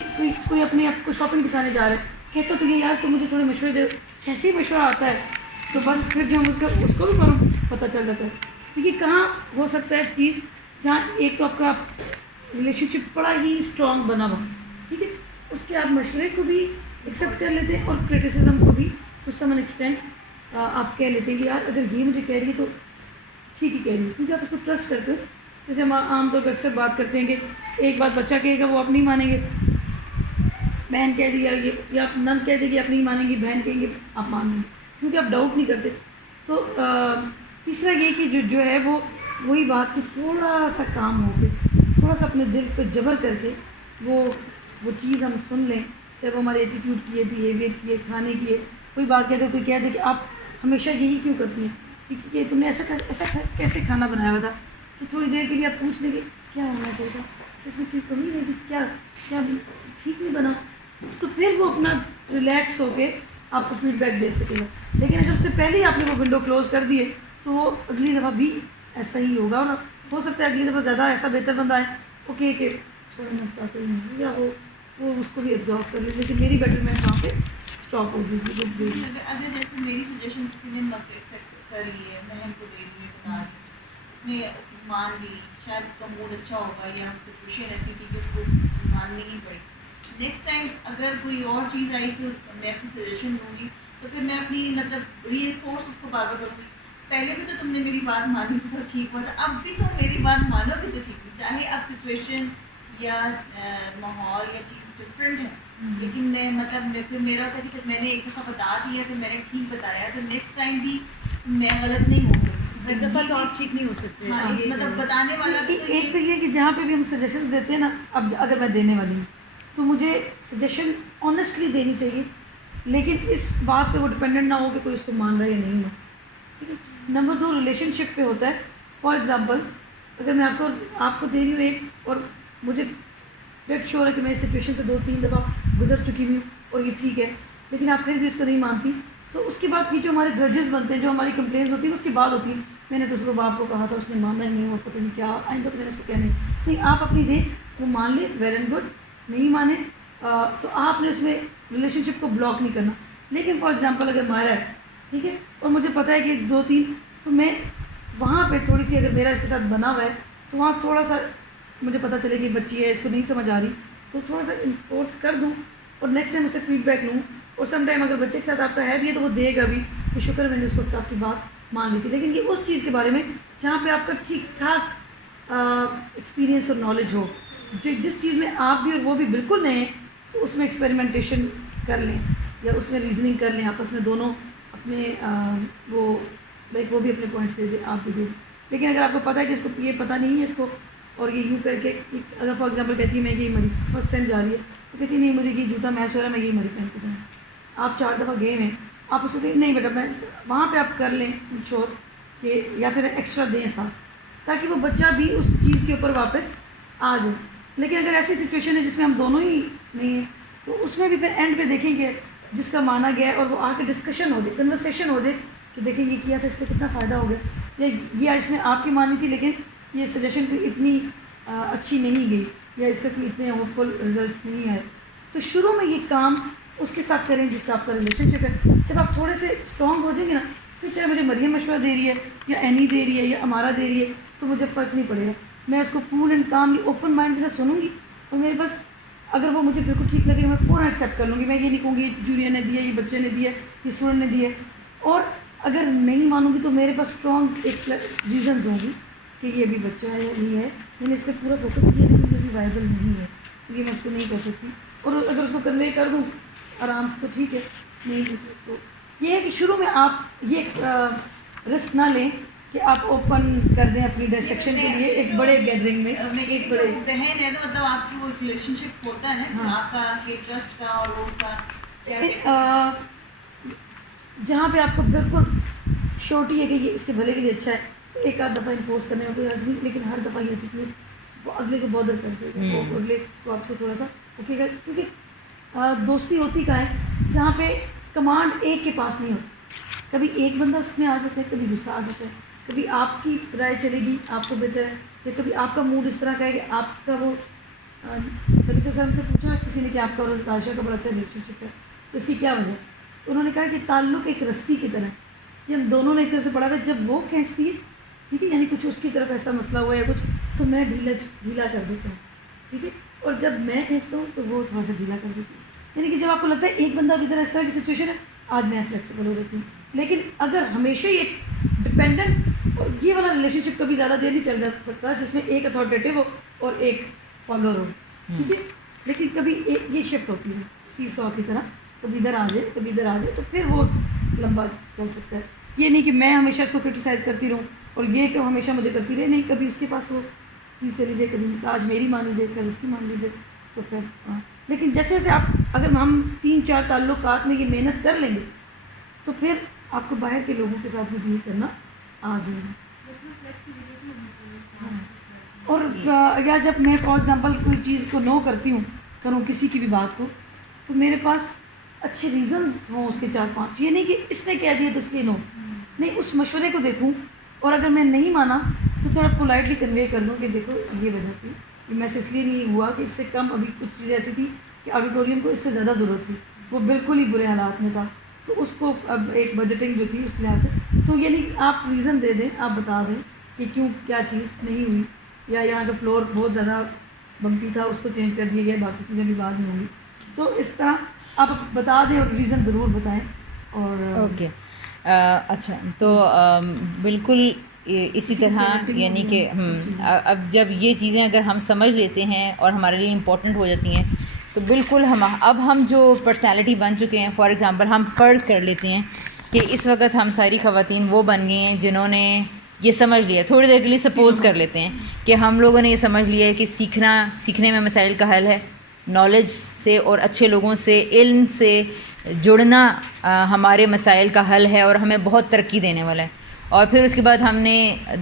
कोई अपने आप को शॉपिंग दिखाने जा रहा है, कहता तो ये यार तो मुझे थोड़े मशवरे दे, जैसे ही मशवरा आता है तो बस फिर जो उसको भी पता चल जाता है। देखिए कहाँ हो सकता है चीज़ जहाँ एक तो आपका रिलेशनशिप बड़ा ही स्ट्रॉन्ग बना हुआ, ठीक है, उसके आप मशवरे को भी एक्सेप्ट कर लेते हैं और क्रिटिसिज्म को भी टू सम एक्सटेंट आप कह लेते हैं कि यार अगर ये मुझे कह रही है तो ठीक ही कह रही है, क्योंकि आप उसको ट्रस्ट करते हो। जैसे हम आमतौर पर अक्सर बात करते हैं कि एक बात बच्चा कहेगा वो आप नहीं मानेंगे, बहन कह दी या नंद कह देगी आप नहीं मानेंगी, बहन कहेंगे आप मान लेंगे, क्योंकि आप डाउट नहीं करते। तो तीसरा ये कि जो है वो वही बात कि थोड़ा सा काम हो के, थोड़ा सा अपने दिल पे जबर करके वो चीज़ हम सुन लें, चाहे वो हमारे एटीट्यूड की है, बिहेवियर की है, खाने की है। कोई बात कहते कोई कह दे कि आप हमेशा यही क्यों करती हैं, क्योंकि तुमने ऐसा कैसे खाना बनाया हुआ था, तो थोड़ी देर के लिए आप पूछ लेंगे क्या होना चाहिए था, इसमें कोई कमी नहीं थी, क्या क्या ठीक नहीं बना, तो फिर वो अपना रिलैक्स होके आपको फीडबैक दे सकेगा। लेकिन अगर उससे पहले ही आपने वो विंडो क्लोज कर दिए तो वो अगली दफ़ा भी ऐसा ही होगा, और हो सकता है अगली दफ़ा ज़्यादा ऐसा बेहतर बंदा है ओके कि छोड़ना चाहते नहीं, या वो उसको भी एब्जॉर्व कर ले, लेकिन मेरी बेटरमेंट वहाँ पे स्टॉप हो जाएगी। अगर जैसे मेरी सजेशन किसी ने मत एक्सेप्ट कर ली है, बहन को दे दी है, बता दी, उसने मान ली, शायद उसका मूड अच्छा होगा या सिचुएशन ऐसी थी कि उसको माननी ही पड़ी। नेक्स्ट टाइम अगर कोई और चीज़ आई तो मैं अपनी सजेशन दूँगी, तो फिर मैं अपनी मतलब रीइंफोर्स उसको बार बार करूँगी, पहले भी तो तुमने मेरी बात मानी तो ठीक हुआ था, अब भी तुम मेरी बात मानोगे तो ठीक है, चाहे अब सिचुएशन या माहौल या चीज़ डिफरेंट है, लेकिन मैं मतलब फिर मेरा था कि जब मैंने एक दफ़ा बता दिया तो मैंने ठीक बताया, तो नेक्स्ट टाइम भी मैं गलत नहीं हो सकती, हर दफ़ा तो आप ठीक नहीं हो सकते। हाँ, मतलब बताने वाला एक तो ये कि जहाँ पे भी हम सजेशंस देते हैं ना, अब अगर मैं देने वाली हूँ तो मुझे सजेशन ऑनेस्टली देनी चाहिए, लेकिन इस बात पे वो डिपेंडेंट ना हो कि कोई उसको मान रहा है या नहीं हो, ठीक है। नंबर 2 रिलेशनशिप पे होता है। फॉर एग्ज़ाम्पल अगर मैं आपको दे रही हूँ एक, और मुझे डेट श्योर है कि मैं इस सिचुएशन से 2-3 दफ़ा गुजर चुकी हुई हूँ और ये ठीक है, लेकिन आप फिर भी उसको नहीं मानती, तो उसके बाद की जो हमारे ग्रजेस बनते हैं, जो हमारी कंप्लेंट्स होती है, उसके बाद होती है मैंने तो उसको बाप को कहा था, उसने मानना ही नहीं, वो पता नहीं क्या आइंदा तो मैंने उसको क्या नहीं, आप अपनी दे वो मान ले, वेल एंड गुड, नहीं माने तो आपने उसमें रिलेशनशिप को ब्लॉक नहीं करना। लेकिन फॉर एग्जांपल अगर मारा है, ठीक है, और मुझे पता है कि 2-3, तो मैं वहाँ पे थोड़ी सी, अगर मेरा इसके साथ बना हुआ है तो वहाँ थोड़ा सा मुझे पता चले कि बच्ची है, इसको नहीं समझ आ रही, तो थोड़ा सा इन्फोर्स कर दूँ और नेक्स्ट टाइम उससे फीडबैक लूँ, और सम टाइम अगर बच्चे के साथ आपका है भी है तो वो देगा भी कि शुक्र मैंने उस वक्त आपकी बात मान ली थी। लेकिन ये उस चीज़ के बारे में जहाँ पे आपका ठीक ठाक एक्सपीरियंस और नॉलेज हो, जिस चीज़ में आप भी और वो भी बिल्कुल नए हैं, तो उसमें एक्सपेरिमेंटेशन कर लें या उसमें रीजनिंग कर लें आपस में दोनों अपने वो भी अपने पॉइंट्स दे दें, आप भी दे। लेकिन अगर आपको पता है कि इसको ये पता नहीं है इसको, और ये यूँ करके, अगर फॉर एग्जांपल कहती है मैं यही मरी, फर्स्ट टाइम जा रही है तो कहती नहीं मुझे ये जूता मैच हो रहा है, मैं यही मरी पहन के जाऊँ, आप 4 दफ़ा गए हैं, आप उसको कहें नहीं बेटा, मैं वहाँ पे आप कर लें इंश्योर कि, या फिर एक्स्ट्रा दें साथ, ताकि वो बच्चा भी उस चीज़ के ऊपर वापस आ जाए। लेकिन अगर ऐसी सिचुएशन है जिसमें हम दोनों ही नहीं हैं, तो उसमें भी फिर एंड पे देखेंगे जिसका माना गया है, और वो आके डिस्कशन हो जाए, कन्वर्सेशन हो जाए कि देखिए ये किया था, इसका कितना फ़ायदा हो गया, या इसने आपकी मानी थी लेकिन ये सजेशन कोई इतनी अच्छी नहीं गई, या इसका कोई इतने होपफुल रिजल्ट्स नहीं आए। तो शुरू में ये काम उसके साथ करें जिसका आपका रिलेशनशिप है। जब आप थोड़े से स्ट्रॉन्ग हो जाएंगे ना, फिर चाहे मुझे मरियम मशवरा दे रही है या एनी दे रही है या अमारा दे रही है, तो मुझे फ़र्क नहीं पड़ेगा, मैं उसको cool and calmly open mind के साथ सुनूंगी, और मेरे पास अगर वो मुझे बिल्कुल ठीक लगेगा मैं फ़ौरन एक्सेप्ट कर लूँगी। मैं ये नहीं कहूँगी जूनियर ने दिया, ये बच्चे ने दिया, ये स्टूडेंट ने दिया, और अगर नहीं मानूंगी तो मेरे पास स्ट्रॉन्ग एक रीजन्स होंगी कि ये अभी बच्चा है या नहीं है, मैंने इस पर पूरा फोकस किया लेकिन ये भी वायबल नहीं है, ये मैं इसको नहीं कर सकती, और अगर उसको कन्वे कर दूँ आराम से तो ठीक है, नहीं तो ये है कि शुरू में आप ये रिस्क ना लें कि आप ओपन कर दें अपनी डायसेक्शन के लिए एक बड़े गैदरिंग में। एक बड़े बहन है तो मतलब आपकी वो रिलेशनशिप होता है ना, हाँ। आपका के ट्रस्ट का और वो उसका जहाँ पे आपको बिल्कुल श्योरिटी है कि ये इसके भले के लिए अच्छा है, तो एक आध दफ़ा इन्फोर्स करने में कोई अर्ज नहीं, लेकिन हर दफ़ा ये एटीट्यूड वो अगले को बॉदर कर देगा, वो अगले को आपसे थोड़ा सा उठेगा, क्योंकि दोस्ती होती का है जहाँ पे कमांड एक के पास नहीं होती, कभी एक बंदा उसमें आ जाता है, कभी दूसरा आ जाता है, कभी आपकी राय चलेगी आपको बेहतर है, या कभी आपका मूड इस तरह का है कि आपका वो नबी सल्लल्लाहु से पूछा किसी ने कि आपका और हज़रत आयशा का बड़ा अच्छा रिलेशनशिप है, तो इसकी क्या वजह? तो उन्होंने कहा कि ताल्लुक़ एक रस्सी की तरह, ये हम दोनों ने एक तरह से पढ़ा हुआ है, जब वो खींचती है, ठीक है, यानी कुछ उसकी तरफ ऐसा मसला हुआ या कुछ, तो मैं ढीला कर देता हूँ, ठीक है, और जब मैं खींचता हूँ तो वो थोड़ा सा ढीला कर देती है। यानी कि जब आपको लगता है एक बंदा भी ज़रा इस तरह की सिचुएशन है, आज मैं फ्लेक्सिबल हो रहती हूँ। लेकिन अगर हमेशा ये डिपेंडेंट और ये वाला रिलेशनशिप कभी ज़्यादा देर नहीं चल जा सकता जिसमें एक अथॉरिटेटिव हो और एक फॉलोअर हो, ठीक है, लेकिन कभी ये शिफ्ट होती है सी सॉ की तरह, कभी इधर आ जाए कभी इधर आ जाए, तो फिर वो लंबा चल सकता है। ये नहीं कि मैं हमेशा इसको क्रिटिसाइज़ करती रहूँ और ये क्यों हमेशा मुझे करती रहे, नहीं, कभी उसके पास वो चीज़ चली जाए, कभी आज मेरी मान लीजिए फिर उसकी मान लीजिए, तो फिर हाँ। लेकिन जैसे जैसे आप अगर हम 3-4 ताल्लुकात में ये मेहनत कर लेंगे तो फिर आपको बाहर के लोगों के साथ भी डील करना आ जाएगा। और या जब मैं फॉर एग्ज़ाम्पल कोई चीज़ को नो करती हूँ, करूँ किसी की भी बात को, तो मेरे पास अच्छे रीज़न्स हों उसके 4-5, ये नहीं कि इसने कह दिया तो इसलिए नो, नहीं, उस मशवरे को देखूँ और अगर मैं नहीं माना तो थोड़ा पोलाइटली कन्वे कर दूँ कि देखो ये वजह थी, ये मैसेज इसलिए नहीं हुआ कि इससे कम अभी कुछ चीज़ें ऐसी थी कि ऑडिटोरियम को इससे ज़्यादा ज़रूरत थी, वो बिल्कुल ही बुरे हालात में था, तो उसको अब एक बजटिंग जो थी उस लिहाज से, तो यानी आप रीज़न दे दें, आप बता दें कि क्यों क्या चीज़ नहीं हुई, या यहाँ का फ्लोर बहुत ज़्यादा बम्पी था उसको चेंज कर दिया गया, बाकी चीज़ें भी बाद में होंगी, तो इस तरह आप बता दें और रीज़न ज़रूर बताएं। और ओके अच्छा, तो बिल्कुल इसी तरह यानी कि अब जब ये चीज़ें अगर हम समझ लेते हैं और हमारे लिए इम्पोर्टेंट हो जाती हैं, तो बिल्कुल हम जो पर्सनालिटी बन चुके हैं, फॉर एग्ज़ाम्पल हम फ़र्ज़ कर लेते हैं कि इस वक्त हम सारी ख़वातीन वो बन गई हैं जिन्होंने ये समझ लिया, थोड़ी देर के लिए सपोज़ कर लेते हैं कि हम लोगों ने ये समझ लिया है कि सीखने में मसाइल का हल है, नॉलेज से और अच्छे लोगों से, इल्म से जुड़ना हमारे मसाइल का हल है और हमें बहुत तरक्की देने वाला है। और फिर उसके बाद हमने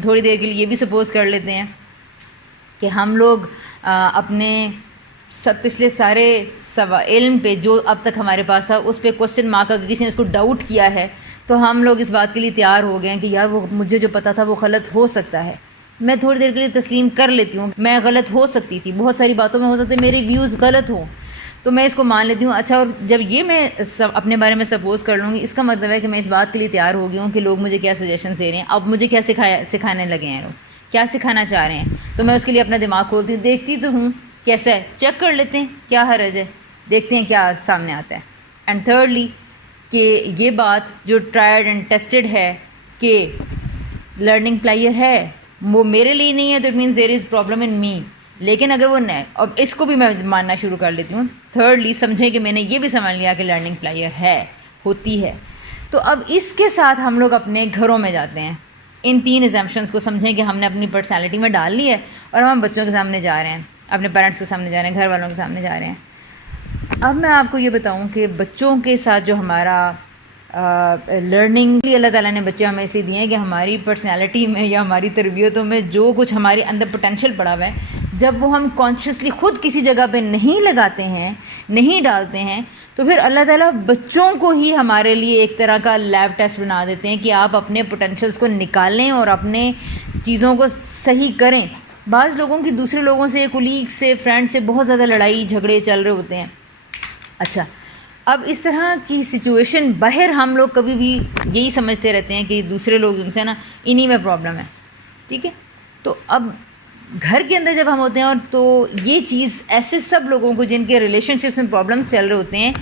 थोड़ी देर के लिए ये भी सपोज़ कर लेते हैं कि हम लोग अपने पिछले सारे इल्म पे जो अब तक हमारे पास था उस पर क्वेश्चन मार्क, अगर किसी ने उसको डाउट किया है तो हम लोग इस बात के लिए तैयार हो गए हैं कि यार वो मुझे जो पता था वो गलत हो सकता है, मैं थोड़ी देर के लिए तस्लीम कर लेती हूँ, मैं गलत हो सकती थी, बहुत सारी बातों में हो सकता है मेरे व्यूज़ गलत हों, तो मैं इसको मान लेती हूँ। अच्छा, और जब ये मैं अपने बारे में सपोज़ कर लूँगी, इसका मतलब है कि मैं इस बात के लिए तैयार हो गई हूँ कि लोग मुझे क्या सजेशन दे रहे हैं, अब मुझे क्या सिखाने लगे हैं, लोग क्या सिखाना चाह रहे हैं, तो मैं उसके लिए अपना दिमाग खोलती हूँ, देखती तो हूँ कैसा है, चेक कर लेते हैं क्या हर्ज है, देखते हैं क्या सामने आता है। एंड थर्डली कि ये बात जो ट्राइड एंड टेस्टेड है कि लर्निंग प्लायर है, वो मेरे लिए नहीं है, तो it means there is problem in me, लेकिन अगर वो नहीं, अब इसको भी मैं मानना शुरू कर लेती हूँ। थर्डली समझें कि मैंने ये भी समझ लिया कि लर्निंग प्लायर है, होती है, तो अब इसके साथ हम लोग अपने घरों में जाते हैं, इन 3 एग्जाम्पशंस को समझें कि हमने अपनी पर्सनैलिटी में डाल ली है और हम बच्चों के सामने जा रहे हैं, अपने पेरेंट्स के सामने जा रहे हैं, घर वालों के सामने जा रहे हैं। अब मैं आपको ये बताऊं कि बच्चों के साथ जो हमारा लर्निंग, अल्लाह ताला ने बच्चे हमें इसलिए दिए हैं कि हमारी पर्सनैलिटी में या हमारी तरबियतों में जो कुछ हमारे अंदर पोटेंशियल पड़ा हुआ है, जब वो हम कॉन्शियसली ख़ुद किसी जगह पे नहीं लगाते हैं, नहीं डालते हैं, तो फिर अल्लाह ताला बच्चों को ही हमारे लिए एक तरह का लैब टेस्ट बना देते हैं कि आप अपने पोटेंशियल्स को निकालें और अपने चीज़ों को सही करें। बाज़ लोगों की दूसरे लोगों से, कुलीग से, फ्रेंड से बहुत ज़्यादा लड़ाई झगड़े चल रहे होते हैं। अच्छा, अब इस तरह की सिचुएशन बाहर हम लोग कभी भी यही समझते रहते हैं कि दूसरे लोग उनसे ना इन्हीं में प्रॉब्लम है, ठीक है, तो अब घर के अंदर जब हम होते हैं और तो ये चीज़ ऐसे सब लोगों को जिनके रिलेशनशिप्स में प्रॉब्लम्स चल रहे होते हैं,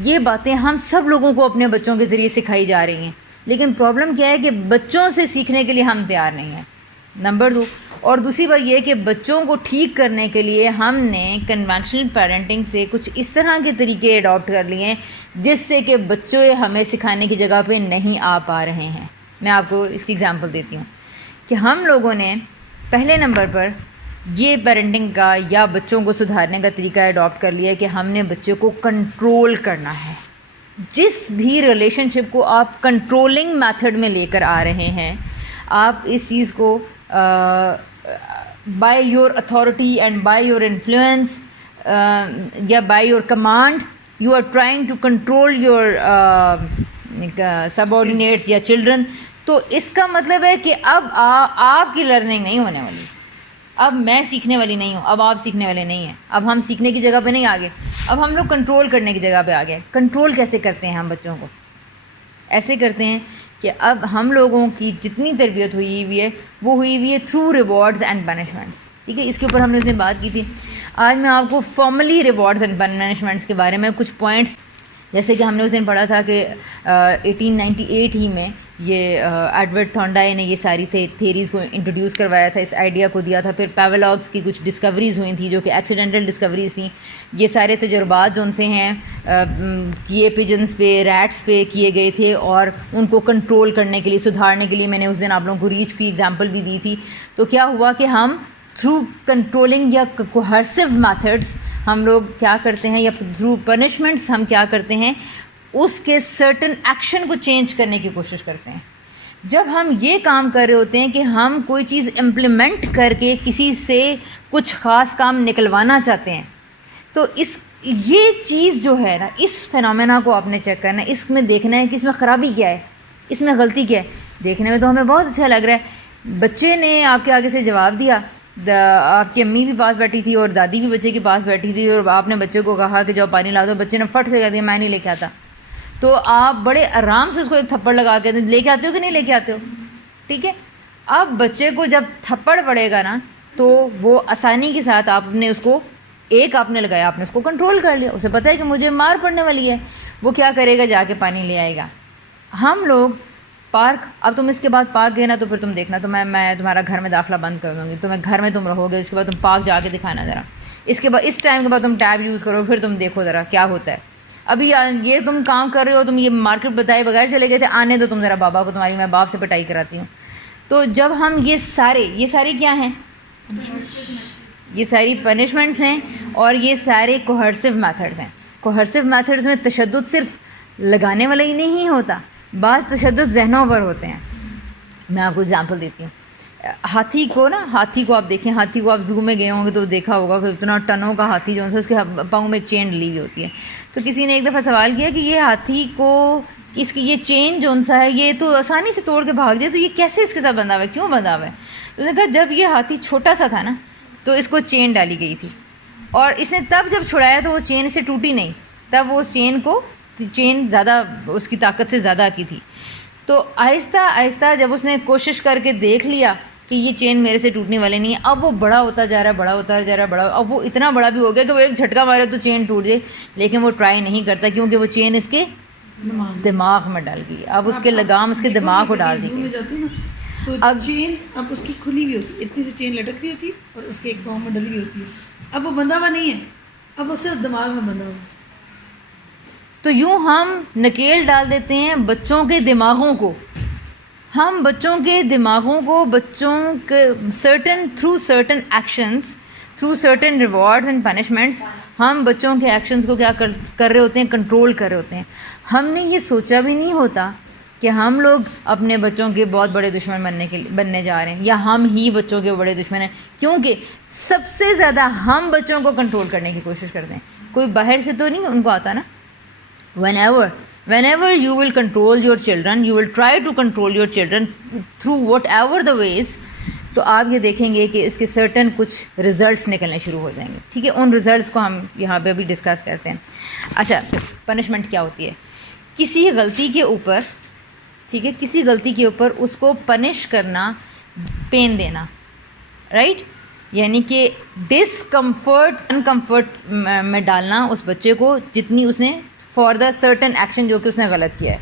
ये बातें हम सब लोगों को अपने बच्चों के ज़रिए सिखाई जा रही हैं, लेकिन प्रॉब्लम क्या है कि बच्चों से सीखने के लिए हम तैयार नहीं हैं, नंबर 2। और दूसरी बात यह है कि बच्चों को ठीक करने के लिए हमने कन्वेंशनल पेरेंटिंग से कुछ इस तरह के तरीके अडॉप्ट कर लिए हैं जिससे कि बच्चों हमें सिखाने की जगह पे नहीं आ पा रहे हैं। मैं आपको इसकी एग्जांपल देती हूँ कि हम लोगों ने पहले नंबर पर ये पेरेंटिंग का या बच्चों को सुधारने का तरीका अडॉप्ट कर लिया है कि हमने बच्चों को कंट्रोल करना है। जिस भी रिलेशनशिप को आप कंट्रोलिंग मेथड में लेकर आ रहे हैं, आप इस चीज़ को by your authority and by your influence या by your command you are trying to control your subordinates या चिल्ड्रन, तो इसका मतलब है कि अब आपकी लर्निंग नहीं होने वाली, अब मैं सीखने वाली नहीं हूँ, अब आप सीखने वाले नहीं हैं, अब हम सीखने की जगह पे नहीं आ गए, अब हम लोग कंट्रोल करने की जगह पे आ गए। कंट्रोल कैसे करते हैं हम बच्चों को? ऐसे करते हैं कि अब हम लोगों की जितनी तरबियत हुई हुई है वो हुई हुई है थ्रू रिवॉर्ड्स एंड पनिशमेंट्स। ठीक है, इसके ऊपर हमने उसमें बात की थी। आज मैं आपको फॉर्मली रिवॉर्ड्स एंड पनिशमेंट्स के बारे में कुछ पॉइंट्स, जैसे कि हमने उस दिन पढ़ा था कि 1898 ही में ये एडवर्ड थॉर्नडाई ने ये सारी थेरीज़ को इंट्रोड्यूस करवाया था, इस आइडिया को दिया था। फिर पैवेलॉग्स की कुछ डिस्कवरीज़ हुई थी जो कि एक्सीडेंटल डिस्कवरीज़ थी। ये सारे तजुर्बात जो उनसे हैं किए पिजन्स पे, रैट्स पे किए गए थे और उनको कंट्रोल करने के लिए, सुधारने के लिए मैंने उस दिन आप लोगों को रीच की एग्जांपल भी दी थी। तो क्या हुआ कि हम थ्रू कंट्रोलिंग या कोहर्सिव मेथड्स हम लोग क्या करते हैं, या थ्रू पनिशमेंट्स हम क्या करते हैं, उसके सर्टन एक्शन को चेंज करने की कोशिश करते हैं। जब हम ये काम कर रहे होते हैं कि हम कोई चीज़ इम्प्लीमेंट करके किसी से कुछ ख़ास काम निकलवाना चाहते हैं, तो ये चीज़ जो है ना, इस फिनोमेना को आपने चेक करना है, इसमें देखना है कि इसमें ख़राबी क्या है, इसमें गलती क्या है। देखने में तो हमें बहुत अच्छा लग रहा है, बच्चे ने आपके आगे से जवाब दिया, आपकी अम्मी भी पास बैठी थी और दादी भी बच्चे के पास बैठी थी, और आपने बच्चे को कहा कि जाओ पानी ला दो, बच्चे ने फट से कह दिया मैं नहीं लेके आता। तो आप बड़े आराम से उसको एक थप्पड़ लगा के लेके आते हो कि नहीं लेके आते हो? ठीक है, अब बच्चे को जब थप्पड़ पड़ेगा ना, तो वो आसानी के साथ आपने उसको, एक आपने लगाया, आपने उसको कंट्रोल कर लिया, उसे पता है कि मुझे मार पड़ने वाली है, वो क्या करेगा, जाके पानी ले आएगा। हम लोग पार्क, अब तुम इसके बाद पार्क गए ना, तो फिर तुम देखना, तो मैं तुम्हारा घर में दाखिला बंद कर दूँगी, तो मैं घर में तुम रहोगे, उसके बाद तुम पार्क जाके दिखाना ज़रा, इसके बाद इस टाइम के बाद तुम टैब यूज़ करो, फिर तुम देखो ज़रा क्या होता है। अभी ये तुम काम कर रहे हो, तुम ये मार्केट बताए बगैर चले गए थे, आने दो तुम ज़रा बाबा को, तुम्हारी मैं बाप से पिटाई कराती हूँ। तो जब हम ये सारे क्या हैं, ये सारी पनिशमेंट्स हैं और ये सारे कोहर्सिव मेथड्स हैं। कोहर्सिव मेथड्स में तशद्दुद सिर्फ लगाने वाला ही नहीं होता, बाज़ तशद्दुद जहनों पर होते हैं। मैं आपको एग्जांपल देती हूँ। हाथी को आप देखें, हाथी को आप जू में गए होंगे तो देखा होगा कि इतना टनों का हाथी जो है उसके पाँव में एक चेन डली हुई होती है। तो किसी ने एक दफ़ा सवाल किया कि ये हाथी को, इसकी ये चेन जो सा है ये तो आसानी से तोड़ के भाग जाए, तो ये कैसे इसके साथ बंधा हुआ है, क्यों बंधा हुआ है? तो उसने कहा जब ये हाथी छोटा सा था ना, तो इसको चेन डाली गई थी, और इसने तब जब छुड़ाया तो वो चेन इसे टूटी नहीं, तब वो चेन ज़्यादा, उसकी ताकत से ज़्यादा की थी। तो आहिस्ता आहिस्ता जब उसने कोशिश करके देख लिया कि ये चेन मेरे से टूटने वाले नहीं है, अब वो बड़ा होता जा रहा है, अब वो इतना बड़ा भी हो गया कि वो एक झटका मारे तो चेन टूट जाए, लेकिन वो ट्राई नहीं करता क्योंकि वो चेन इसके दिमाग में डाल गई। अब उसके लगाम उसके दिमाग को डाल दी। तो अब चेन अब उसकी खुली हुई होती है, इतनी सी चेन लटक रही होती है और उसके एक पाँव में डली हुई होती है। अब वो बंधा हुआ नहीं है, अब वो सिर्फ दिमाग में बंधा हुआ। तो यूँ हम नकेल डाल देते हैं बच्चों के दिमागों को, हम बच्चों के दिमागों को, बच्चों के through certain actions, through certain rewards and punishments, हम बच्चों के एक्शंस को क्या कर रहे होते हैं, कंट्रोल कर रहे होते हैं। हमने ये सोचा भी नहीं होता कि हम लोग अपने बच्चों के बहुत बड़े दुश्मन बनने जा रहे हैं, या हम ही बच्चों के बड़े दुश्मन हैं, क्योंकि सबसे ज़्यादा हम बच्चों को कंट्रोल करने की कोशिश करते हैं। कोई बाहर से तो नहीं उनको आता ना। Whenever you will control your children, you will try to control your children through whatever the ways, तो आप ये देखेंगे कि इसके सर्टन कुछ रिजल्ट्स निकलने शुरू हो जाएंगे। ठीक है, उन रिजल्ट्स को हम यहाँ पे अभी डिस्कस करते हैं। अच्छा, पनिशमेंट क्या होती है? किसी गलती के ऊपर, ठीक है, किसी गलती के ऊपर उसको पनिश करना, पेन देना, राइट, यानी कि डिसकम्फर्ट अनकम्फर्ट में डालना उस बच्चे को, जितनी उसने फॉर द सर्टन एक्शन जो कि उसने गलत किया है।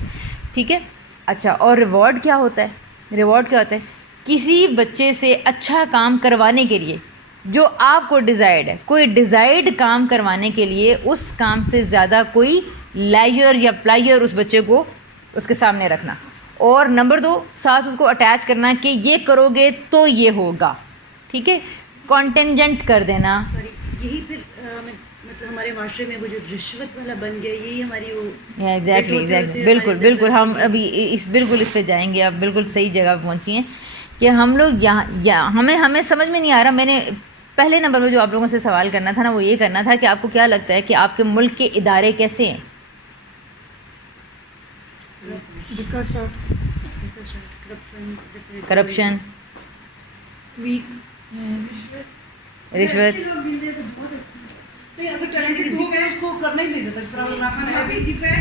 ठीक है, अच्छा, और रिवॉर्ड क्या होता है? रिवॉर्ड क्या होता है? किसी बच्चे से अच्छा काम करवाने के लिए जो आपको डिज़ायर्ड है, कोई डिज़ायर्ड काम करवाने के लिए उस काम से ज़्यादा कोई लेजर या प्लेजर उस बच्चे को उसके सामने रखना, और नंबर 2 साथ उसको अटैच करना कि ये करोगे तो ये होगा। ठीक है, कॉन्टेंजेंट कर देना। यही फिर मतलब हमारे माशरे में वो जो रिश्वत वाला बन गया, यही हमारी वो एग्जैक्टली बिल्कुल हम अभी इस पे जाएंगे। आप बिल्कुल सही जगह पहुंची हैं कि हम लोग यहाँ हमें समझ में नहीं आ रहा। मैंने पहले नंबर में जो आप लोगों से सवाल करना था ना, वो ये करना था कि आपको क्या लगता है कि आपके मुल्क के इदारे कैसे हैं? करप्शन, रिश्वत अच्छे लोग मिल जाए तो बहुत अच्छी है। नहीं, अगर टैलेंटेड भी है उसको करना ही नहीं देता। जिस तरह इमरान खान है अभी,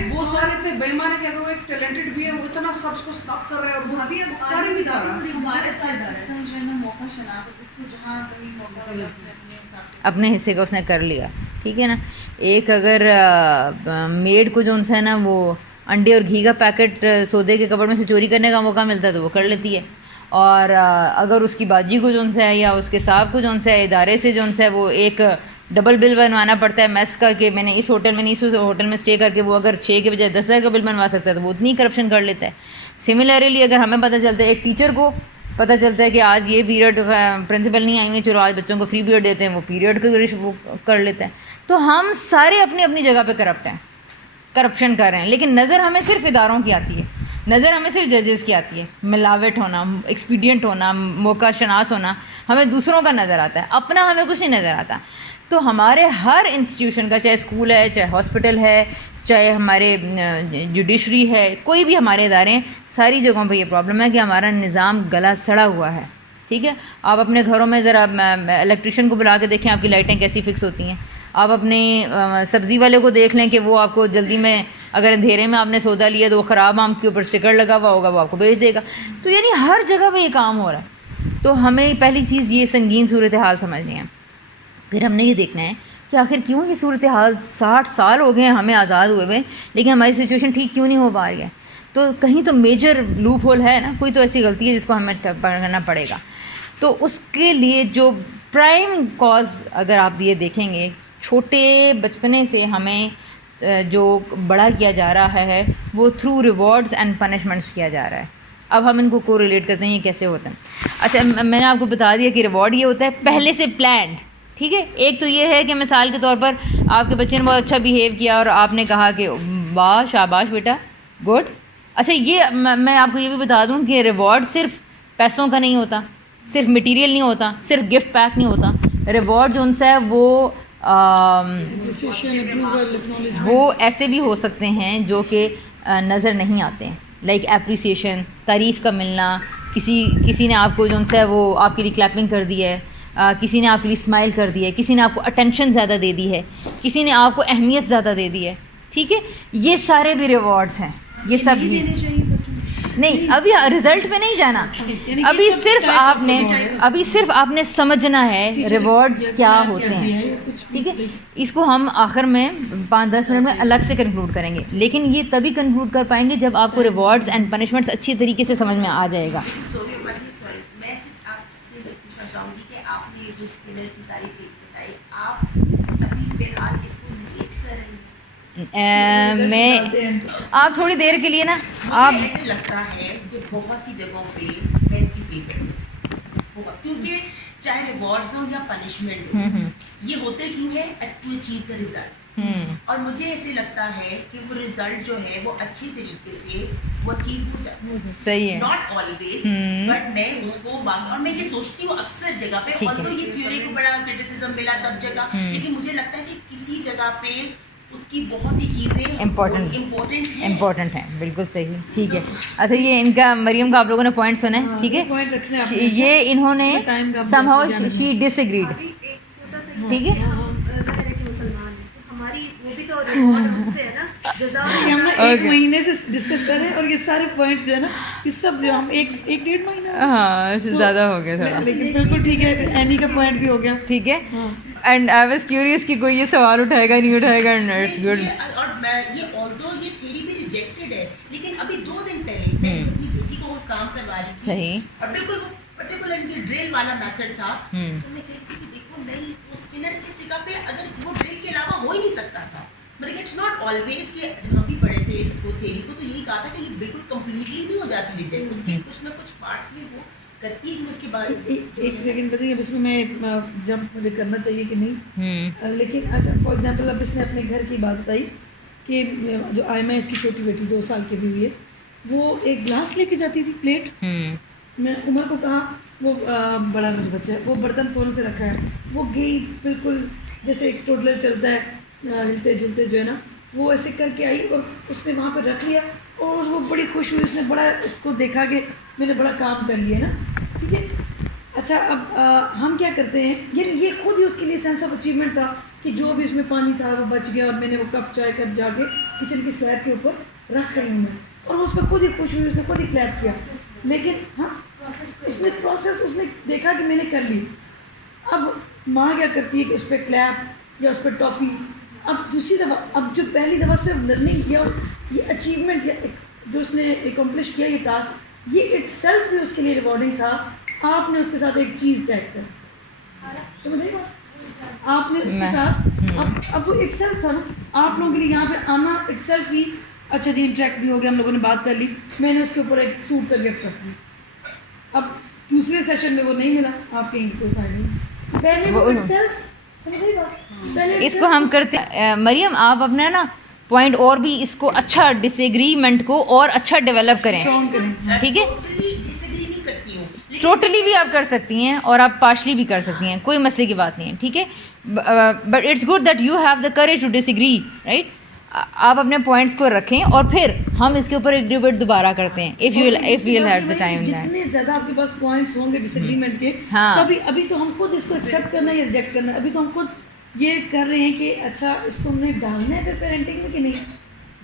वो सारे इतने बेईमान है कि अगर वो एक टैलेंटेड भी है, वो इतना सब उसको स्टॉप कर रहे हैं और वो अभी कर ही नहीं पा रहा। हमारे साथ सिस्टम जो है ना मौका शनाख्त, जिसको जहाँ कहीं मौका मिला उसने अपने हिसाब से अपने हिस्से का उसने कर लिया, ठीक है ना। एक अगर मेड को जो है ना वो अंडे और घी का पैकेट सौदे के कपड़ में से चोरी करने का मौका मिलता है तो वो कर लेती है। और अगर उसकी बाजी को जो है या उसके साहब को जो है इदारे से जो है वो एक डबल बिल बनवाना पड़ता है मेस का, कि मैंने इस होटल में नहीं इस होटल में स्टे करके, वो अगर 6 के बजाय 10,000 का बिल बनवा सकता है तो वो उतनी करप्शन कर लेता है। सिमिलरली अगर हमें पता चलता है, एक टीचर को पता चलता है कि आज ये पीरियड प्रिंसिपल नहीं आएंगे, चलो आज बच्चों को फ्री पीरियड देते हैं, वो पीरियड को वो कर लेता है। तो हम सारे अपनी अपनी जगह पे करप्ट हैं, करप्शन कर रहे हैं, लेकिन नज़र हमें सिर्फ इदारों की आती है, नज़र हमें सिर्फ जजेस की आती है। मिलावट होना, एक्सपीडियंट होना, मौका शनास होना हमें दूसरों का नज़र आता है, अपना हमें कुछ नहीं नज़र आता। तो हमारे हर इंस्टीट्यूशन का, चाहे स्कूल है, चाहे हॉस्पिटल है, चाहे हमारे जुडिशरी है, कोई भी हमारे इदारे हैं, सारी जगहों पे ये प्रॉब्लम है कि हमारा निज़ाम गला सड़ा हुआ है, ठीक है। आप अपने घरों में ज़रा इलेक्ट्रिशियन को बुला के देखें आपकी लाइटें कैसी फ़िक्स होती हैं। आप अपने सब्ज़ी वाले को देख लें कि वो आपको जल्दी में, अगर अंधेरे में आपने सौदा लिया तो वो ख़राब आम के ऊपर स्टिकर लगा हुआ होगा, वो आपको बेच देगा। तो यानी हर जगह पे ये काम हो रहा है। तो हमें पहली चीज़ ये संगीन सूरत हाल समझनी है। फिर हमने ये देखना है कि आखिर क्यों ये सूरत हाल, 60 साल हो गए हैं हमें आज़ाद हुए हुए, लेकिन हमारी सिचुएशन ठीक क्यों नहीं हो पा रही है। तो कहीं तो मेजर लूप होल है ना, कोई तो ऐसी गलती है जिसको हमें करना पड़ेगा। तो उसके लिए जो प्राइम कॉज अगर आप ये देखेंगे, छोटे बचपने से हमें जो बड़ा किया जा रहा है वो थ्रू रिवॉर्ड्स एंड पनिशमेंट्स किया जा रहा है। अब हम इनको को रिलेट करते हैं ये कैसे होता है। अच्छा, मैंने आपको बता दिया कि रिवॉर्ड ये होता है पहले से प्लान्ड, ठीक है। एक तो ये है कि मिसाल के तौर पर आपके बच्चे ने बहुत अच्छा बिहेव किया और आपने कहा कि वाह शाबाश बेटा, गुड। अच्छा, ये मैं आपको ये भी बता दूं कि रिवॉर्ड सिर्फ पैसों का नहीं होता, सिर्फ मटेरियल नहीं होता, सिर्फ गिफ्ट पैक नहीं होता। रिवॉर्ड जो उनसे है वो ऐसे भी हो सकते हैं जो कि नज़र नहीं आते हैं, लाइक एप्रिसिएशन, तारीफ़ का मिलना, किसी ने आपको जो है वो आपके लिए क्लैपिंग कर दी है, किसी ने आपके लिए स्माइल कर दी है, किसी ने आपको अटेंशन ज़्यादा दे दी है, किसी ने आपको अहमियत ज़्यादा दे दी है, ठीक है। ये सारे भी रिवॉर्ड्स हैं, ये सब भी नहीं। अभी रिजल्ट पे नहीं जाना, अभी सिर्फ आपने समझना है रिवॉर्ड्स क्या होते हैं, ठीक है। इसको हम आखिर में 5-10 मिनट में अलग से कंक्लूड करेंगे, लेकिन ये तभी कंक्लूड कर पाएंगे जब आपको रिवॉर्ड्स एंड पनिशमेंट्स अच्छी तरीके से समझ में आ जाएगा। मैं सिर्फ आपसे ये पूछना चाहूँगी कि आपने जो स्किनर की सारी चीज़ बताई, आप अभी फिलहाल इसको निगेट कर रही हैं? मैं आप थोड़ी देर के लिए ना, आप ऐसे लगता है कि बहुत सी जगहों पे मैं इसकी फेवर बहुत, क्योंकि चाहे रिवॉर्ड्स हो या पनिशमेंट हो, ये होते क्यों है टू अचीव द रिजल्ट। और मुझे ऐसे लगता है कि वो रिजल्ट जो है वो अच्छी तरीके से वो अचीव हो जाता है, सही है, नॉट ऑलवेज, बट मैं उसको और मैं ये सोचती हूँ अक्सर जगह पे, और तो ये थ्योरी को बड़ा क्रिटिसिज्म मिला सब जगह, लेकिन मुझे लगता है कि किसी जगह पे उसकी बहुत सी चीज़ें इम्पोर्टेंट हैं। बिल्कुल सही, ठीक है। अच्छा, ये इनका मरियम का आप लोगों ने पॉइंट सुना है, ठीक है। ये इन्होंने समहाउ शी डिसएग्रीड, ठीक है। हम एक महीने से डिस्कस कर रहे हैं और ये सारे पॉइंट्स जो है ना, ये सब जो हम एक 1.5 महीना, हाँ ज़्यादा हो गया थोड़ा, लेकिन बिल्कुल ठीक है। एनी का पॉइंट भी हो गया, ठीक है। एंड आई वाज क्यूरियस कि कोई ये सवाल उठाएगा नहीं उठाएगा, एंड इट्स गुड। और मैं ये ऑल्दो ये थ्योरी भी रिजेक्टेड है, लेकिन अभी 2 दिन पहले मैं अपनी बेटी को वो काम करवा रही थी, सही, और बिल्कुल वो पर्टिकुलरली ड्रिल वाला मेथड था, तो मैं कहती थी कि देखो नहीं, वो स्किनर की जगह पे अगर वो ड्रिल के अलावा हो ही नहीं सकता था, मतलब इट्स नॉट ऑलवेज कि जब हम भी पढ़े थे इसको थ्योरी को, तो यही कहा था कि ये बिल्कुल कंप्लीटली नहीं हो जाती रिजेक्ट, उसके कुछ ना कुछ पार्ट्स में वो करती है, उसके बाद एक सेकंड बताइए अब इसमें मैं जंप मुझे करना चाहिए कि नहीं, लेकिन अच्छा फॉर एग्जांपल अब इसने अपने घर की बात बताई कि जो आयमा इसकी छोटी बेटी 2 साल की भी हुई है, वो एक ग्लास लेके जाती थी, प्लेट, मैं उमर को कहा, वो बड़ा मुझे बच्चा है, वो बर्तन फ़ौरन से रखा है, वो गई बिल्कुल जैसे एक टोडलर चलता है, हिलते जुलते जो है ना, वो ऐसे करके आई और उसने वहाँ पर रख लिया, और वो बड़ी खुश हुई, उसने बड़ा इसको देखा कि मैंने बड़ा काम कर लिया ना, ठीक है। अच्छा अब हम क्या करते हैं, ये खुद ही उसके लिए सेंस ऑफ अचीवमेंट था कि जो भी इसमें पानी था वो बच गया और मैंने वो कप चाय कप जाके किचन की स्लैब के ऊपर रख रही हूँ मैं, और उस पर खुद ही खुश हुई, उसने खुद ही क्लैप किया। लेकिन हाँ, उसने देखा कि मैंने कर ली। अब माँ क्या करती है कि उस पर क्लैप या उस पर टॉफ़ी। अब दूसरी दफ़ा, अब जो पहली दफ़ा सिर्फ लर्निंग या ये अचीवमेंट या जो उसने एकम्प्लिश किया ये टास्क, ये इटसेल्फ भी उसके लिए रिवॉर्डिंग था। आपने उसके साथ एक चीज़ टैग कर, समझेगा, आपने उसके साथ अब वो इटसेल्फ था ना, आप लोगों के लिए यहाँ पे आना इटसेल्फ ही अच्छा जी, इंटरेक्ट भी हो गया, हम लोगों ने बात कर ली, मैंने उसके ऊपर एक सूट का गिफ्ट रख लिया। अब दूसरे सेशन में वो नहीं मिला, आप कहीं कोई फायदा नहीं, पहले वो इटसेल्फ, समझिए बात, पहले इसको हम करते हैं। मरियम आप अपना ना पॉइंट और भी इसको अच्छा डिसएग्रीमेंट को और अच्छा डेवलप करें, ठीक है। डिसएग्री नहीं करती हूँ, टोटली भी आप कर सकती हैं और आप पार्शली भी कर सकती हैं, कोई मसले की बात नहीं है, ठीक है। But it's good that you have the courage to disagree, right. आप अपने पॉइंट्स को रखें और फिर हम इसके ऊपर एक डिबेट दोबारा करते हैं if you have the time. जितने ज़्यादा आपके पास पॉइंट्स होंगे डिसएग्रीमेंट के, हाँ। तभी अभी तो हम खुद इसको एक्सेप्ट करना या रिजेक्ट करना है, अभी तो हम खुद ये कर रहे हैं कि अच्छा इसको हमने डालना है फिर पेरेंटिंग में कि नहीं।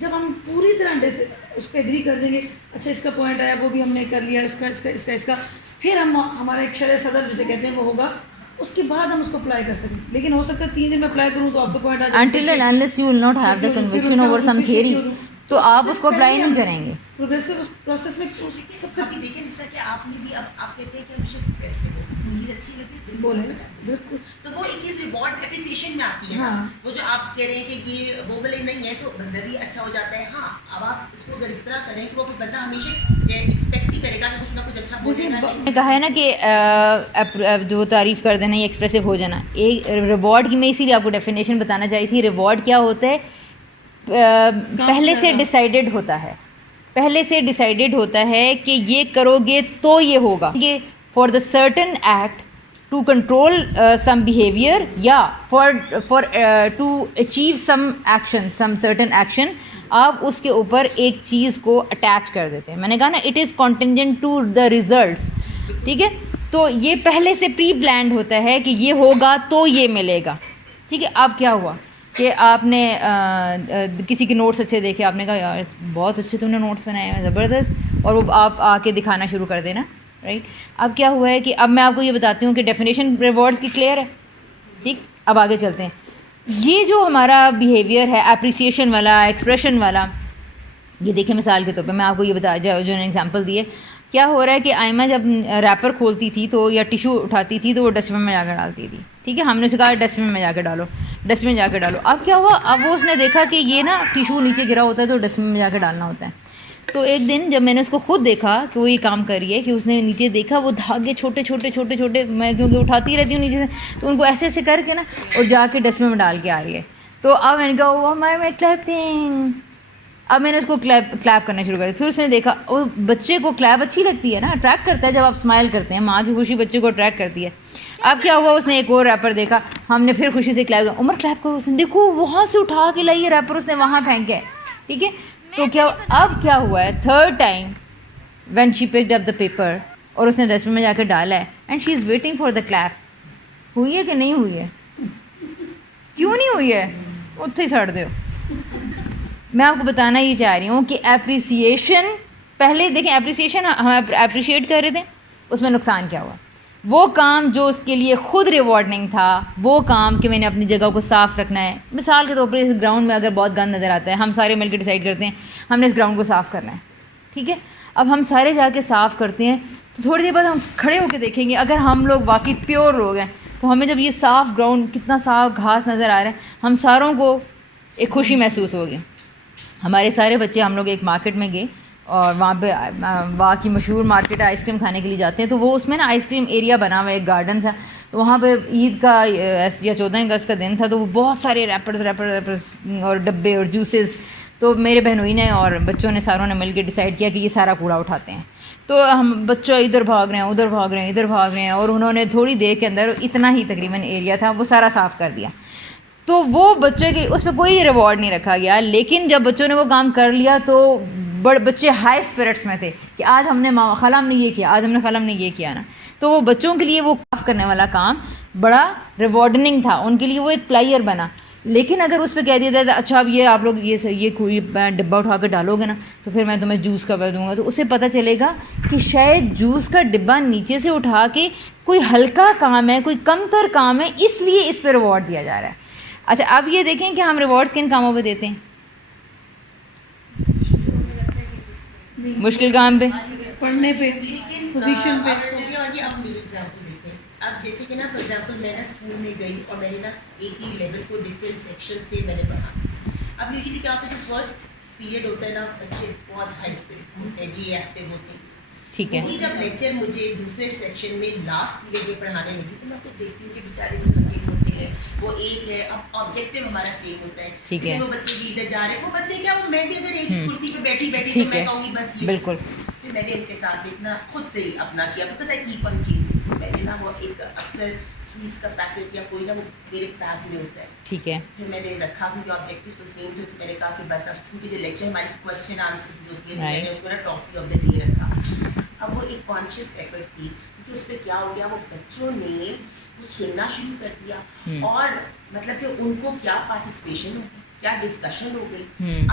जब हम पूरी तरह उस पर एग्री कर देंगे, अच्छा इसका पॉइंट आया वो भी हमने कर लिया, इसका फिर हम हमारा एक शरह सदर जिसे कहते हैं वो होगा, उसके बाद हम उसको अप्लाई कर सकें। लेकिन हो सकता है 3 दिन में अप्लाई करूँ तो आपको पॉइंट आ जाए, until and unless you will not have the conviction over some theory, तो आप उसको अप्लाई नहीं करेंगे। प्रोग्रेसिव प्रोसेस में सबसे अभी देखिए जैसा कि आपने भी अब आप कहते हैं कि हमेशा एक्सप्रेसिव हो, चीज़ अच्छी लगी तो बोले बताएं। बिल्कुल, तो वो एक चीज़ रिवॉर्ड एप्रिसिएशन में आती है ना। हाँ। वो जो आप कह रहे हैं कि ये वो वाले नहीं है तो बंदा भी अच्छा हो जाता है। हाँ, अब आप इसको अगर इस तरह करें कि वो बंदा हमेशा एक्सपेक्ट ही करेगा कि कुछ ना कुछ अच्छा बोलेगा। मैंने कहा है ना कि जो तारीफ़ कर देना या एक्सप्रेसिव हो जाना, एक रिवॉर्ड की मैं इसीलिए आपको डेफिनेशन बताना चाहिए थी। रिवॉर्ड क्या होता है, पहले से डिसाइडेड होता है, पहले से डिसाइडेड होता है कि ये करोगे तो ये होगा, ये for the certain act to control some behaviour या for to achieve some action, some certain action, आप उसके ऊपर एक चीज़ को अटैच कर देते हैं। मैंने कहा ना it is contingent to the results, ठीक है। तो ये पहले से प्री प्लान्ड होता है कि ये होगा तो ये मिलेगा, ठीक है। अब क्या हुआ कि आपने किसी के नोट्स अच्छे देखे, आपने कहा यार बहुत अच्छे तुमने नोट्स बनाए हैं, ज़बरदस्त, और वो आप आके दिखाना शुरू कर देना, राइट। अब क्या हुआ है कि अब मैं आपको ये बताती हूँ कि डेफिनेशन रिवॉर्ड्स की क्लियर है, ठीक। अब आगे चलते हैं। ये जो हमारा बिहेवियर है एप्रिसिएशन वाला, एक्सप्रेशन वाला, ये देखिए मिसाल के तौर पे मैं आपको ये बता जो एग्जांपल दिए, क्या हो रहा है कि आयमा जब रैपर खोलती थी तो या टिशू उठाती थी तो वो डस्टबिन में जाकर डालती थी, ठीक है। हमने उसे कहा डस्टबिन में जाकर डालो, डस्टबिन जाकर डालो। अब क्या हुआ, अब वो उसने देखा कि ये ना टिशू नीचे गिरा होता है तो डस्टबिन में जाकर डालना होता है। तो एक दिन जब मैंने उसको खुद देखा कि वो ये काम कर रही है, कि उसने नीचे देखा वो धागे छोटे छोटे, मैं क्योंकि उठाती रहती हूँ नीचे से, तो उनको ऐसे ऐसे करके ना और जाके डस्टबिन में डाल के आ रही है। तो अब मैंने कहा ओह माय क्लैपिंग, अब मैंने उसको क्लैप करना शुरू कर दिया। फिर उसने देखा, और बच्चे को क्लैप अच्छी लगती है ना, अट्रैक्ट करता है जब आप स्माइल करते हैं, माँ की खुशी बच्चे को अट्रैक्ट करती है। अब क्या हुआ, उसने एक और रैपर देखा, हमने फिर खुशी से क्लैप किया, उमर क्लैप करो, उसने देखो वहाँ से उठा के लाई रैपर, उसने वहाँ फेंके, ठीक है। तो क्या अब क्या हुआ है, third time when she picked up the paper और उसने डस्टबिन में जाकर डाला है and she is waiting for the clap. हुई है कि नहीं हुई है? क्यों नहीं हुई है? उत्थे ही सड़ दो। मैं आपको बताना ये चाह रही हूँ कि एप्रिसिएशन, पहले देखें एप्रिसिएशन हम अप्रिशिएट कर रहे थे, उसमें नुकसान क्या हुआ। वो काम जो उसके लिए ख़ुद रिवॉर्डिंग था, वो काम कि मैंने अपनी जगह को साफ़ रखना है। मिसाल के तौर पर इस ग्राउंड में अगर बहुत गंद नज़र आता है, हम सारे मिलकर डिसाइड करते हैं हमने इस ग्राउंड को साफ़ करना है, ठीक है। अब हम सारे जाके साफ़ करते हैं तो थोड़ी देर बाद हम खड़े होकर देखेंगे, अगर हम लोग वाकई प्योर लोग हैं तो हमें जब ये साफ़ ग्राउंड, कितना साफ़ घास नज़र आ रहा है, हम सारों को एक खुशी महसूस होगी। हमारे सारे बच्चे, हम लोग एक मार्केट में गए और वहाँ पे वहाँ की मशहूर मार्केट आइसक्रीम खाने के लिए जाते हैं, तो वो उसमें ना आइसक्रीम एरिया बना हुआ है, एक गार्डन सा। तो वहाँ पे ईद का या 14 अगस्त का दिन था, तो वो बहुत सारे रैपर्स और डब्बे और जूसेस। तो मेरे बहनोई ने और बच्चों ने सारों ने मिलकर डिसाइड किया कि ये सारा कूड़ा उठाते हैं। तो हम बच्चों इधर भाग रहे हैं, उधर भाग रहे हैं, इधर भाग रहे हैं, और उन्होंने थोड़ी देर के अंदर इतना ही तकरीबन एरिया था वो सारा साफ़ कर दिया। तो वो बच्चों के उस पर कोई रिवॉर्ड नहीं रखा गया, लेकिन जब बच्चों ने वो काम कर लिया तो बच्चे हाई स्पिरिट्स में थे कि आज हमने खाला हमने ये किया, आज हमने खाला हमने ये किया ना। तो वो बच्चों के लिए वो काफ करने वाला काम बड़ा रिवॉर्डिंग था, उनके लिए वो एक प्लेयर बना। लेकिन अगर उस पर कह दिया जाए अच्छा अब ये आप लोग ये कोई डिब्बा उठा कर डालोगे ना तो फिर मैं तुम्हें जूस का कर दूंगा, तो उसे पता चलेगा कि शायद जूस का डिब्बा नीचे से उठा के कोई हल्का काम है, कोई कमतर काम है, इसलिए इस पर रिवॉर्ड दिया जा रहा है। अच्छा अब ये देखें कि हम रिवॉर्ड्स किन कामों पे देते हैं? मुश्किल काम पे, पढ़ने पे, लेकिन पोजीशन पे। अब सोफिया जी अब मेरी एग्जांपल देते हैं। अब जैसे कि ना फॉर एग्जांपल मैं ना स्कूल में गई और मैंने ना एक ही लेवल को डिफरेंट सेक्शन से मैंने पढ़ा। अब यूजुअली क्या होता है, जो फर्स्ट पीरियड होता है ना, बच्चे बहुत हाई स्पिरिट होते हैं, ये एक्टिव होते हैं। ठीक है। वही जब लेक्चर मुझे दूसरे सेक्शन में लास्ट पीरियड में पढ़ाने लगी तो मैं आपको देखती हूँ कि बेचारे जो सेम होते हैं, वो एक है, अब ऑब्जेक्टिव हमारा सेम होता है। ठीक है। वो बच्चे भी इधर जा रहे हैं, वो बच्चे क्या, वो मैं भी अगर एक ही कुर्सी पे बैठी बैठी तो ठीक मैं है, कहूँगी बस ये। बिल्कुल। फिर मैंने उनके साथ देखना खुद से ही अपना किया, because I keep on changing. मैंने ना वो एक अक्सर स्वीट्स का पैकेट या कोई ना वो मेरे बैग में होता है, ठीक है। फिर मैंने रखा क्योंकि ऑब्जेक्टिव तो सेम थे, तो मैंने कहा कि बस अब छूटी जो लेक्चर हमारी क्वेश्चन आंसर्स भी होती है, तो Right. मैंने उसको ना टॉफी ऑफ द डे रखा। अब वो एक कॉन्शियस एफर्ट थी क्योंकि उस पर क्या हो गया, वो बच्चों ने वो सुनना शुरू कर दिया और मतलब कि उनको क्या पार्टिसिपेशन हो गई, क्या डिस्कशन हो गई।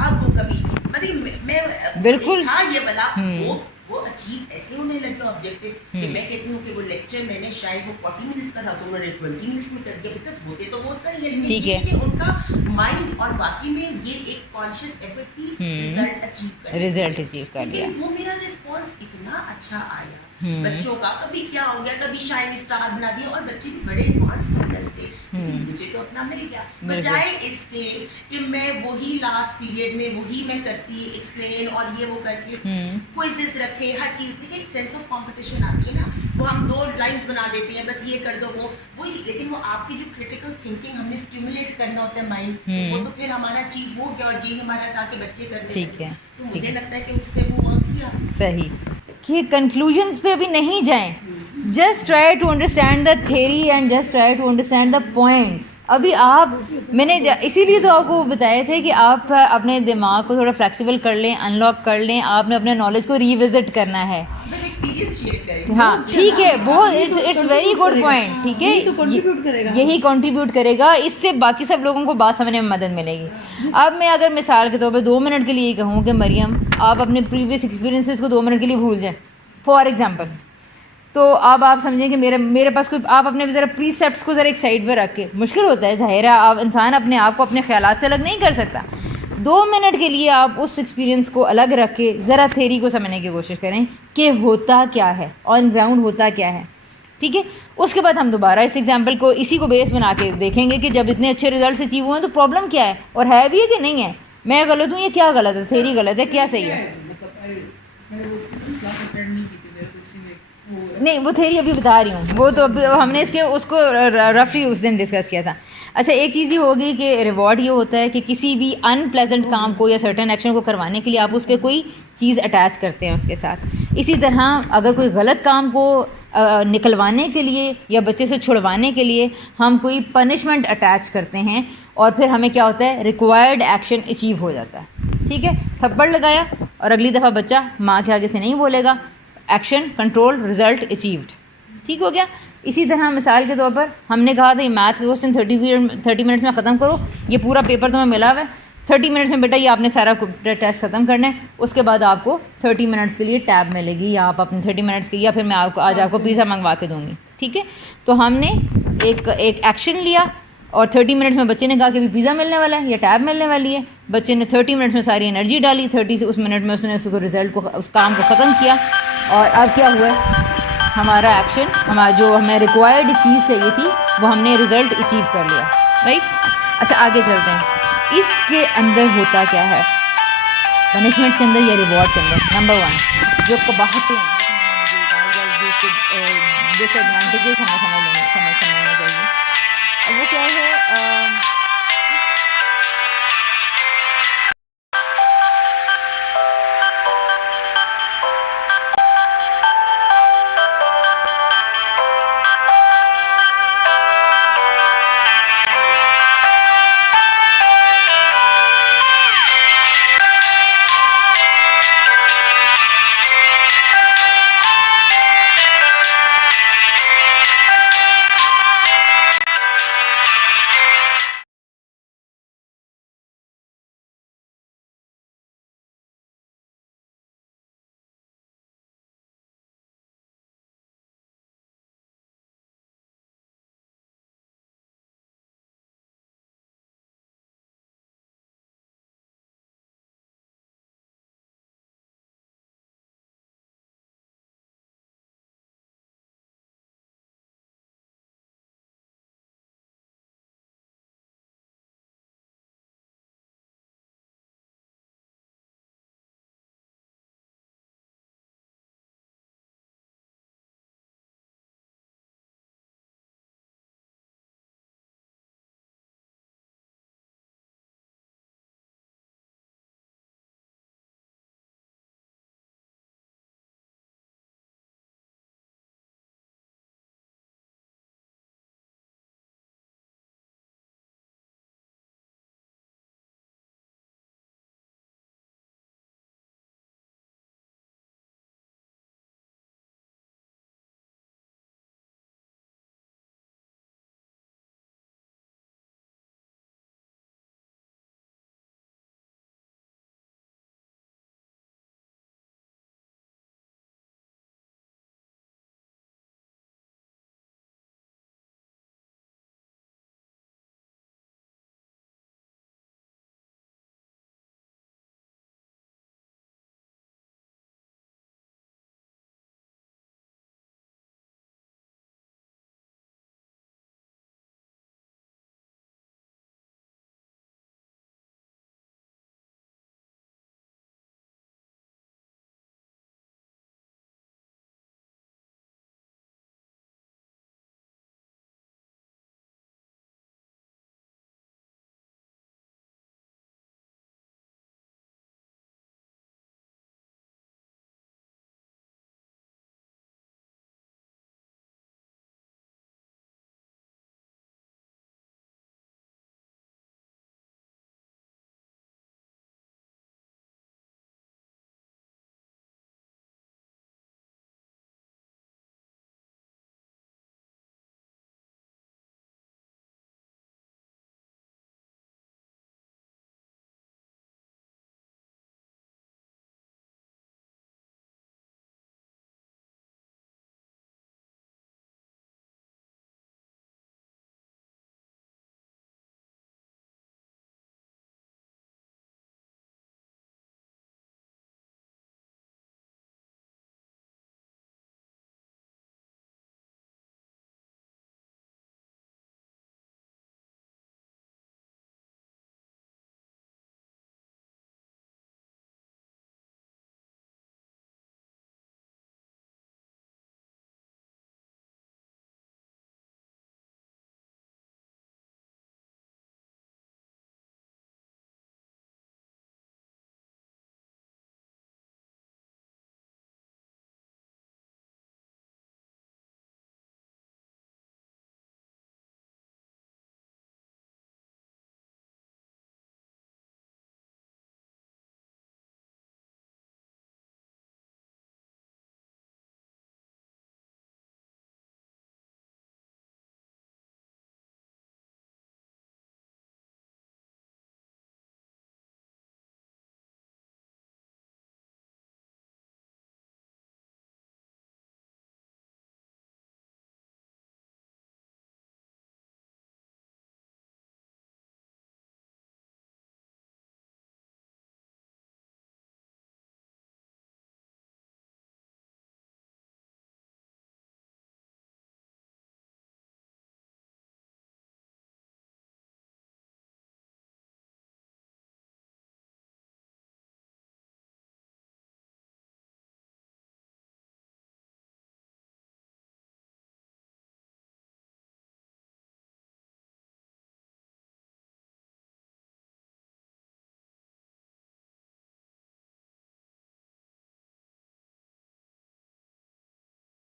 अब वो कभी मतलब मैं बिल्कुल। था ये वाला वो अचीव ऐसे होने लगे ऑब्जेक्टिव कि मैं कहती हूँ कि वो लेक्चर मैंने शायद वो 40 मिनट्स का था तो उन्होंने 20 मिनट्स में कर दिया, बिकॉज होते तो वो सही है, ठीक है। लेकिन उनका माइंड और वाकई में ये एक कॉन्शियस एफर्ट थी रिजल्ट अचीव कर रिजल्ट अचीव कर लिया। लेकिन वो मेरा रिस्पॉन्स इतना अच्छा आया बच्चों का। कभी क्या हो गया, कभी शाइन स्टार बना दिया और बच्चे भी बड़े एडवांस लर्नर्स थे, लेकिन मुझे तो अपना मिल गया। बजाय इसके कि मैं वही लास्ट पीरियड में वही मैं करती एक्सप्लेन और ये वो करके क्विज़ेस रखे, हर चीज़ देखिए, एक सेंस ऑफ कंपटीशन आती है ना, वो हम 2 लाइंस बना देते हैं बस ये कर दो वही चीज़, लेकिन वो आपकी जो क्रिटिकल थिंकिंग हमने स्टिमुलेट करना होता है माइंड, वो तो फिर हमारा अचीव हो गया और यही हमारा था कि बच्चे करने ठीक है। तो मुझे लगता है कि उस पर वो वर्क किया। सही कि कंक्लूजन्स पे अभी नहीं जाएं, just try to understand the theory and just try to understand the points. अभी मैंने इसीलिए तो आपको बताए थे कि आप अपने दिमाग को थोड़ा फ्लेक्सिबल कर लें, अनलॉक कर लें, आपने अपने नॉलेज को रिविजिट करना है। एक्सपीरियंस शेयर करें। हाँ ठीक है, बहुत इट्स वेरी गुड पॉइंट। ठीक है, यही तो contribute करेगा। यही कंट्रीब्यूट करेगा, इससे बाकी सब लोगों को बात समझने में मदद मिलेगी। अब मैं अगर मिसाल के तौर पे 2 मिनट के लिए कहूँ कि मरियम आप अपने प्रीवियस एक्सपीरियंसेस को 2 मिनट के लिए भूल जाएं फॉर एग्जांपल, तो अब आप समझें कि मेरे पास कोई, आप अपने ज़रा प्रीसेप्ट्स को ज़रा एक साइड पर रख के, मुश्किल होता है ज़ाहिर है, आप इंसान अपने आप को अपने ख्यालात से अलग नहीं कर सकता। 2 मिनट के लिए आप उस एक्सपीरियंस को अलग रख के ज़रा थ्योरी को समझने की कोशिश करें कि होता क्या है, ऑन ग्राउंड होता क्या है। ठीक है, उसके बाद हम दोबारा इस एग्जाम्पल को इसी को बेस बना के देखेंगे कि जब इतने अच्छे रिजल्ट अचीव हुए हैं तो प्रॉब्लम क्या है, और है भी है कि नहीं है, मैं गलत हूँ, ये क्या गलत है, थ्योरी गलत है, क्या सही है। नहीं वो थ्योरी अभी बता रही हूँ, वो तो अभी हमने उसको रफली उस दिन डिस्कस किया था। अच्छा एक चीज़ ये होगी कि रिवॉर्ड ये होता है कि किसी भी अनप्लेजेंट काम को या सर्टेन एक्शन को करवाने के लिए आप उस पर कोई चीज़ अटैच करते हैं उसके साथ। इसी तरह अगर कोई गलत काम को निकलवाने के लिए या बच्चे से छुड़वाने के लिए हम कोई पनिशमेंट अटैच करते हैं और फिर हमें क्या होता है, रिक्वायर्ड एक्शन अचीव हो जाता है। ठीक है, थप्पड़ लगाया और अगली दफ़ा बच्चा माँ के आगे से नहीं बोलेगा, एक्शन कंट्रोल रिजल्ट अचीव्ड, ठीक हो गया। इसी तरह मिसाल के तौर पर हमने कहा था ये मैथ्स का क्वेश्चन 30 मिनट्स में ख़त्म करो, ये पूरा पेपर तुम्हें मिला हुआ है 30 मिनट्स में बेटा, ये आपने सारा टेस्ट ख़त्म करना है, उसके बाद आपको 30 मिनट्स के लिए टैब मिलेगी या आप अपने 30 मिनट्स के, या फिर मैं आपको आज आपको पिज़्ज़ा मंगवा के दूँगी। ठीक है, तो हमने एक एक्शन लिया और 30 मिनट्स में बच्चे ने कहा कि भी पिज़्ज़ा मिलने वाला है या टैब मिलने वाली है, बच्चे ने 30 मिनट्स में सारी एनर्जी डाली, 30 से उस मिनट में उसने उसको रिज़ल्ट को, उस काम को ख़त्म किया और अब क्या हुआ, हमारा एक्शन, हमारा जो हमें रिक्वायर्ड चीज़ चाहिए थी वो हमने रिज़ल्ट अचीव कर लिया। राइट, अच्छा आगे चलते हैं, इसके अंदर होता क्या है, पनिशमेंट्स के अंदर या रिवॉर्ड के अंदर। नंबर 1 जो कबाहतें डिसएडवांटेजेस हमें समझने चाहिए, वो क्या है,